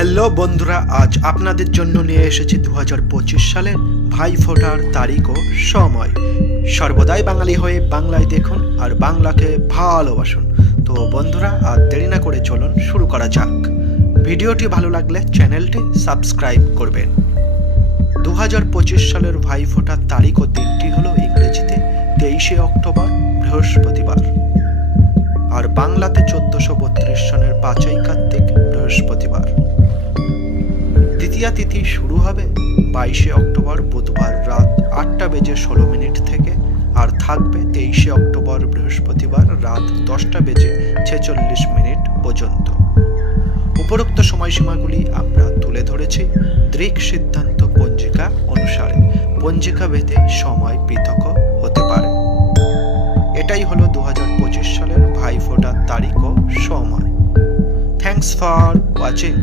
Hello বন্ধুরা, আজ আপনাদের জন্য নিয়ে এসেছি 2025 সালের ভাইফোঁটার তারিখ ও সময়। সর্বদাই বাঙালি হয়ে বাংলায় দেখুন আর বাংলাকে ভালোবাসুন। তো বন্ধুরা, আর দেরি না করে চলুন শুরু করা যাক। ভিডিওটি ভালো লাগলে চ্যানেলটি সাবস্ক্রাইব করবেন। 2025 সালের ভাইফোঁটার তারিখ ও দিনটি হলো ইংরেজিতে 23শে অক্টোবর, বৃহস্পতিবার, আর বাংলাতে 1432 সনের 5ই কার্তিক, বৃহস্পতিবার। দ্বিতীয়া তিথি শুরু হবে 22শে অক্টোবর, বুধবার রাত 8:16 থেকে আর থাকবে 23শে অক্টোবর, বৃহস্পতিবার রাত 10:46 পর্যন্ত। উপরোক্ত সময়সীমাগুলি আমরা তুলে ধরেছি দৃক সিদ্ধান্ত পঞ্জিকা অনুসারে। পঞ্জিকা ভেদে সময় পৃথক হতে পারে। এটাই হলো 2025 সালের ভাইফোঁটার তারিখ ও সময়। Thanks for watching.